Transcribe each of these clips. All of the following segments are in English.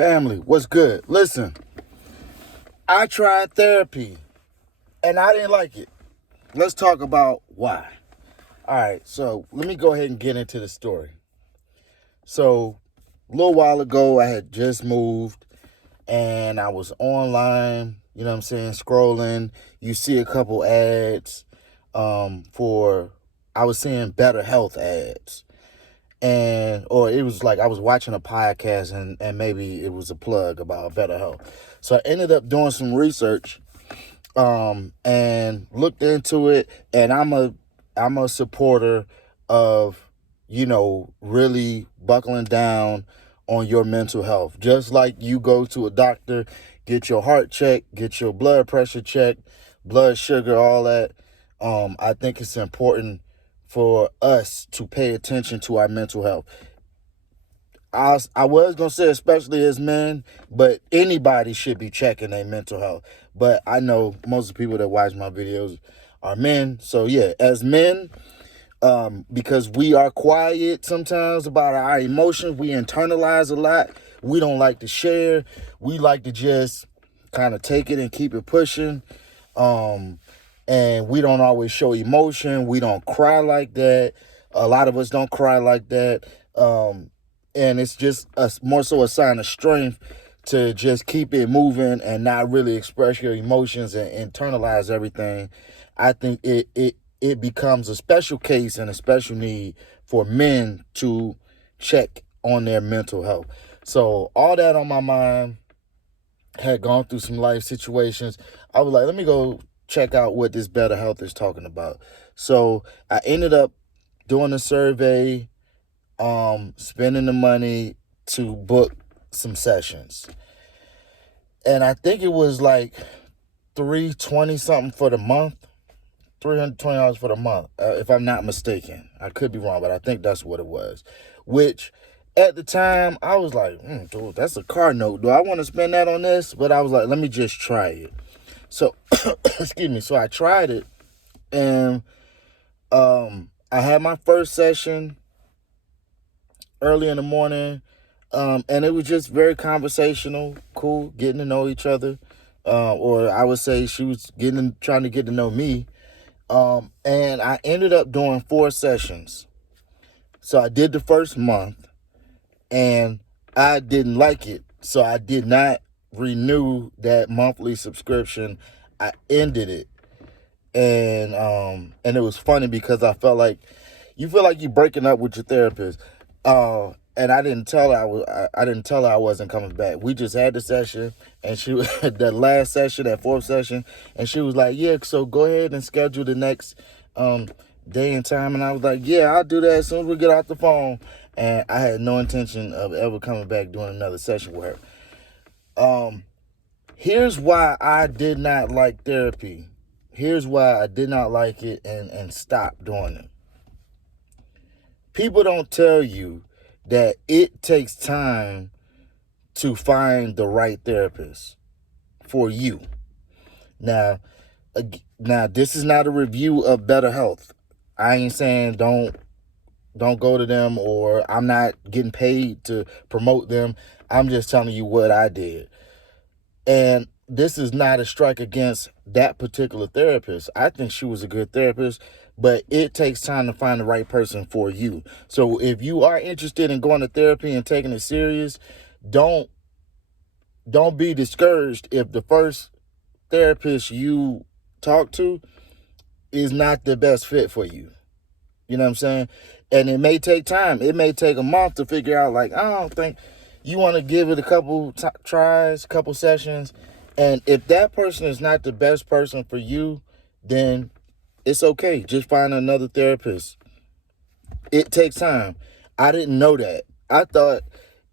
Family, what's good? Listen, I tried therapy and I didn't like it. Let's talk about why. All right, so let me go ahead and get into the story. So, a little while ago, I had just moved and I was online, you know what I'm saying, scrolling. You see a couple ads I was seeing better health ads. Or it was like I was watching a podcast and maybe it was a plug about better health. So I ended up doing some research and looked into it, and I'm a supporter of, really buckling down on your mental health. Just like you go to a doctor, get your heart checked, get your blood pressure checked, blood sugar, all that. I think it's important for us to pay attention to our mental health. I was going to say especially as men, but anybody should be checking their mental health. But I know most of the people that watch my videos are men. So yeah, as men, because we are quiet sometimes about our emotions, we internalize a lot. We don't like to share. We like to just kind of take it and keep it pushing. And we don't always show emotion. We don't cry like that. A lot of us don't cry like that. And it's just more so a sign of strength to just keep it moving and not really express your emotions and internalize everything. I think it becomes a special case and a special need for men to check on their mental health. So all that on my mind, had gone through some life situations. I was like, let me go check out what this better health is talking about. So I ended up doing a survey, spending the money to book some sessions. And I think it was like $320 something for the month, $320 for the month, if I'm not mistaken. I could be wrong, but I think that's what it was. Which at the time I was like, dude, that's a car note. Do I want to spend that on this? But I was like, let me just try it. So, excuse me. So I tried it, and I had my first session early in the morning, and it was just very conversational, cool, getting to know each other, or I would say she was trying to get to know me, and I ended up doing 4 sessions. So I did the first month, and I didn't like it, so I did not renew that monthly subscription. I ended it, and it was funny because I felt like you feel like you're breaking up with your therapist. And I didn't tell her I didn't tell her I wasn't coming back. We just had the session, and she the last session, that 4th session, and she was like, "Yeah, so go ahead and schedule the next day and time." And I was like, "Yeah, I'll do that as soon as we get off the phone." And I had no intention of ever coming back doing another session with her. Here's why I did not like therapy. Here's why I did not like it and stopped doing it. People don't tell you that it takes time to find the right therapist for you. Now, this is not a review of Better Health. I ain't saying don't go to them, or I'm not getting paid to promote them. I'm just telling you what I did. And this is not a strike against that particular therapist. I think she was a good therapist, but it takes time to find the right person for you. So if you are interested in going to therapy and taking it serious, don't be discouraged if the first therapist you talk to is not the best fit for you. You know what I'm saying? And it may take time. It may take a month to figure out, like, I don't think you want to give it a couple tries, couple sessions. And if that person is not the best person for you, then it's okay. Just find another therapist. It takes time. I didn't know that. I thought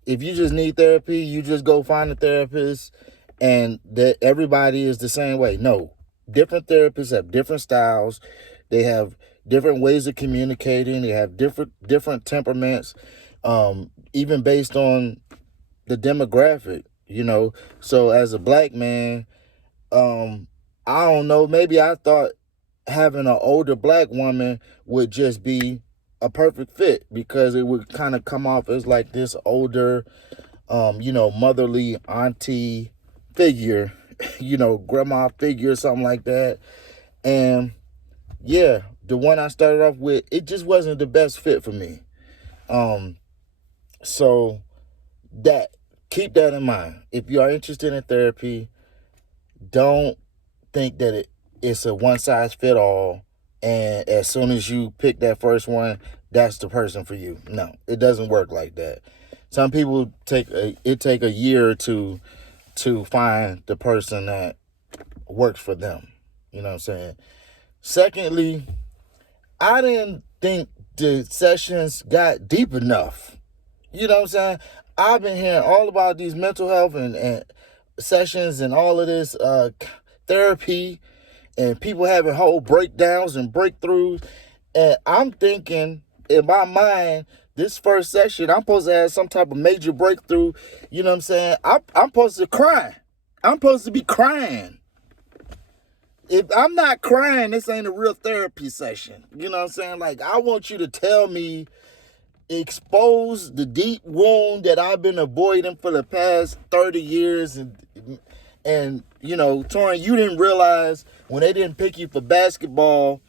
if you just need therapy, you just go find a therapist and that everybody is the same way. No, different therapists have different styles. They have different ways of communicating. They have different temperaments, even based on the demographic, So as a black man, I don't know, maybe I thought having an older black woman would just be a perfect fit because it would kind of come off as like this older, motherly auntie figure, grandma figure, something like that. And yeah, the one I started off with, it just wasn't the best fit for me. So that keep that in mind. If you are interested in therapy, don't think that it's a one size fit all. And as soon as you pick that first one, that's the person for you. No, it doesn't work like that. Some people take a year or two to find the person that works for them. You know what I'm saying? Secondly, I didn't think the sessions got deep enough. You know what I'm saying? I've been hearing all about these mental health and sessions and all of this therapy and people having whole breakdowns and breakthroughs. And I'm thinking in my mind, this first session, I'm supposed to have some type of major breakthrough. You know what I'm saying? I'm supposed to cry. I'm supposed to be crying. If I'm not crying, this ain't a real therapy session. You know what I'm saying? Like, I want you to tell me, expose the deep wound that I've been avoiding for the past 30 years. And Torin, you didn't realize when they didn't pick you for basketball,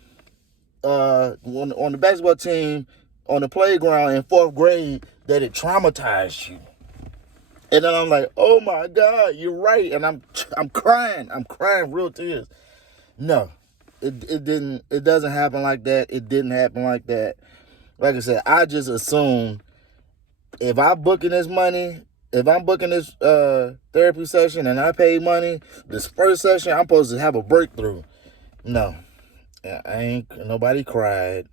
on the basketball team, on the playground in 4th grade, that it traumatized you. And then I'm like, oh my God, you're right. And I'm crying. I'm crying real tears. No, it didn't. It doesn't happen like that. It didn't happen like that. Like I said, I just assumed if I'm booking this therapy session and I pay money, this first session, I'm supposed to have a breakthrough. No, nobody cried.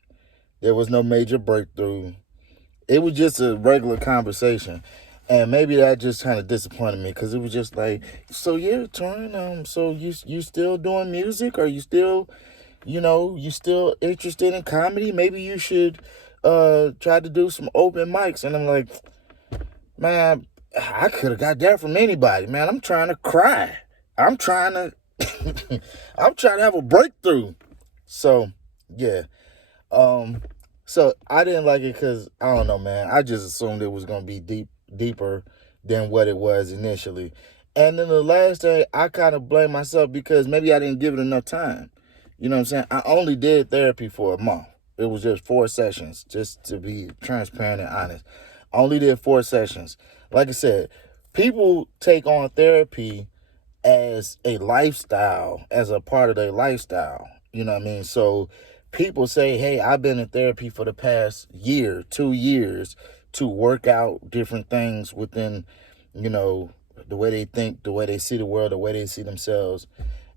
There was no major breakthrough. It was just a regular conversation. And maybe that just kind of disappointed me because it was just like, so yeah, Torin, so you still doing music? Are you still, you still interested in comedy? Maybe you should try to do some open mics. And I'm like, man, I could have got that from anybody, man. I'm trying to cry. I'm trying to have a breakthrough. So, yeah. So I didn't like it because, I don't know, man. I just assumed it was going to be deeper than what it was initially. And then the last thing, I kind of blame myself because maybe I didn't give it enough time. You know what I'm saying? I only did therapy for a month. It was just 4 sessions, just to be transparent and honest. I only did 4 sessions. Like I said, people take on therapy as a lifestyle, as a part of their lifestyle. You know what I mean? So people say, hey, I've been in therapy for the past year, 2 years, to work out different things within, the way they think, the way they see the world, the way they see themselves.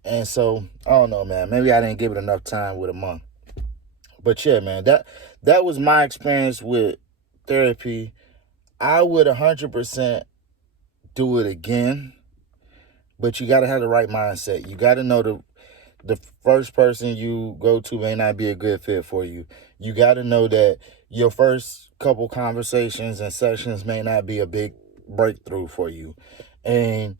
And so, I don't know, man. Maybe I didn't give it enough time with a month. But yeah, man, that was my experience with therapy. I would 100% do it again. But you got to have the right mindset. You got to know the first person you go to may not be a good fit for you. You got to know that your first couple conversations and sessions may not be a big breakthrough for you. And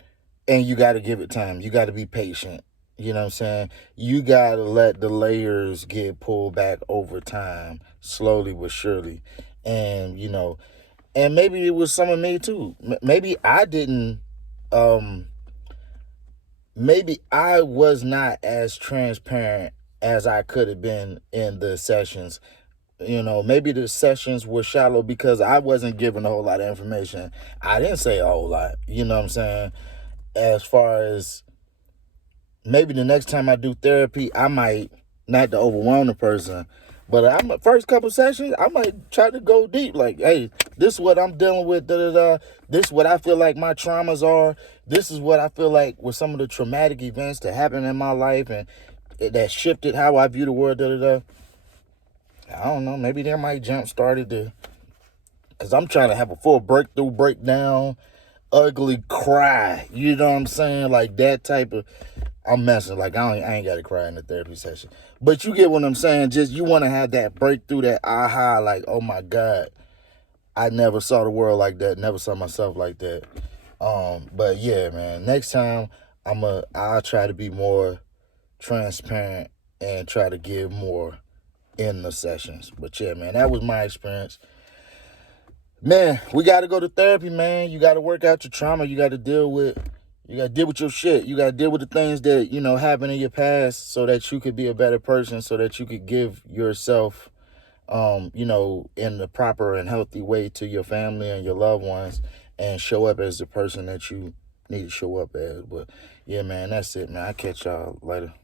you got to give it time. You got to be patient. You know what I'm saying? You got to let the layers get pulled back over time, slowly but surely. And, and maybe it was some of me too. Maybe I didn't, maybe I was not as transparent as I could have been in the sessions. Maybe the sessions were shallow because I wasn't given a whole lot of information. I didn't say a whole lot. You know what I'm saying? As far as maybe the next time I do therapy, I might, not to overwhelm the person, but first couple sessions, I might try to go deep. Like, hey, this is what I'm dealing with. This is what I feel like my traumas are. This is what I feel like were some of the traumatic events that happened in my life and that shifted how I view the world. I don't know. Maybe that might jump-start it because I'm trying to have a full breakthrough, breakdown, ugly cry. You know what I'm saying? Like that type of. I'm messing. Like I ain't got to cry in the therapy session. But you get what I'm saying. Just you want to have that breakthrough, that aha, like, oh my God, I never saw the world like that. Never saw myself like that. But yeah, man. Next time I'll try to be more transparent and try to give more in the sessions. But yeah, man, that was my experience. Man, we got to go to therapy, man. You got to work out your trauma. You got to deal with your shit. You got to deal with the things that, happened in your past so that you could be a better person, so that you could give yourself, in the proper and healthy way to your family and your loved ones, and show up as the person that you need to show up as. But yeah, man, that's it, man. I catch y'all later.